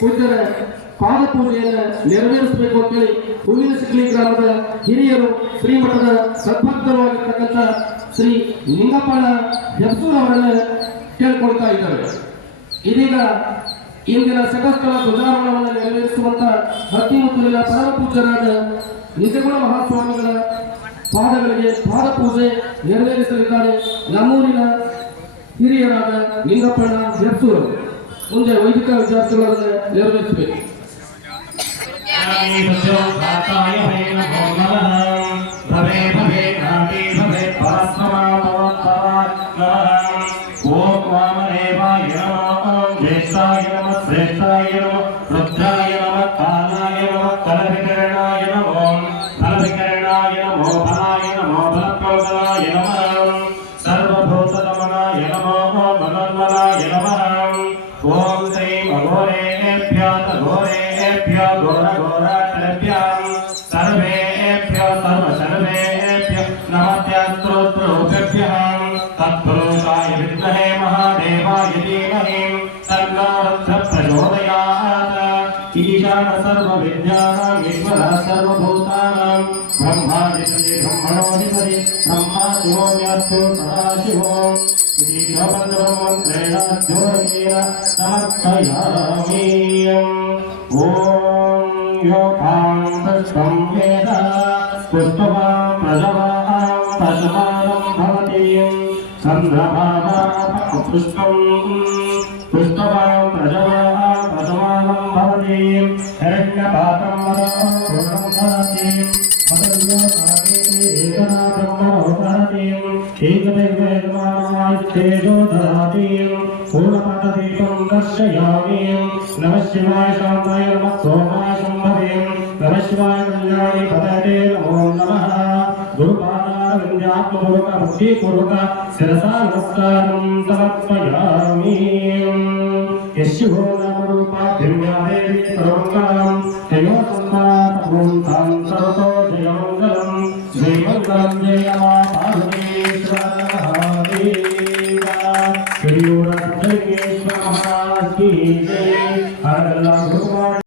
ಪೂಜ್ಯರ ಪಾದ ಪೂಜೆಯನ್ನು ನೆರವೇರಿಸಬೇಕು ಅಂತೇಳಿ ಹೂವಿನ ಸಿಕ್ಲಿ ಗ್ರಾಮದ ಹಿರಿಯರು ಶ್ರೀಮಠದ ಸದ್ಭಕ್ತರಾಗಿರ್ತಕ್ಕಂಥ ಶ್ರೀ ನಿಂಗಪ್ಪಣ್ಣ ಹೆಬ್ಸೂರ್ ಅವರನ್ನು ಕೇಳಿಕೊಳ್ತಾ ಇದ್ದಾರೆ. ಇದೀಗ ಇಂದಿನ ಶತಸ್ಥಳ ಧ್ವಜಾರೋಹಣವನ್ನು ನೆರವೇರಿಸುವಂತ ಹತ್ತಿಮುತ್ತಲಿನ ಪರಮ ಪೂಜ್ಯರಾದ ನಿಜಗುಣ ಮಹಾಸ್ವಾಮಿಗಳ ಪಾದಗಳಿಗೆ ಪಾದ ಪೂಜೆ ನೆರವೇರಿಸಲಿದ್ದಾರೆ ನಮ್ಮೂರಿನ ಹಿರಿಯರಾದ ನಿಂಗಪ್ಪಣ್ಣ ಹೆಬ್ಸೂರ್. ಮುಂದೆ ವೈದಿಕ ವಿದ್ಯಾರ್ಥಿಗಳನ್ನು ನೆರವೇರಿಸಬೇಕು. ओम वामदेवाय नमः ज्येष्ठाय नमः श्रेष्ठाय नमः रुद्राय नमः कालाय नमः कलविकरणाय नमः फलविकरणाय नमः फलाय नमः फलप्रदाय नमः सर्वभूतनमनाय नमः मनोन्मनाय नमः ओम श्रीं अघोरेभ्यः घोरेभ्यः घोरघोराट्रेभ्यः सर्वेभ्यः सर्वसर्वेभ्यः नमस्तेऽस्तोत्रोभ्यः तत्पुरुषाय विद्महे महादेवाय धीमहि तन्नो रुद्रः प्रचोदयात्। ईशान सर्वविद्यानां ईश्वरः सर्वभूतानां ब्रह्मादिपति ब्रह्मणोऽधिपति ब्रह्मा शिवोऽस्तु सदाशिवो ईशोपद्रवमन्त्रेणाद्योरकेन समर्पयामि। ॐ योगां पुष्पं वेद पुष्पवां प्रजवां पशुमानं भवति पुष्पं पुष्पवां प्रजवां पशुमानं भवति हिरण्यपात्रं पूर्णं भवति पूर्णपटदीपं दर्शयामि। नमः शिवाय शान्ताय नमः सोमाय शम्भवे नमः शिवाय कल्याणी पतये नमो नमः। गुरुपादारविन्द्यात्मपूर्वक भक्तिपूर्वक शिरसा नमस्कारं समर्पयामि। यशो नामरूपाभ्या देवी सर्वकां तयो सम्पातं तां सर्वतो जयमङ्गलं जयमङ्गलं जय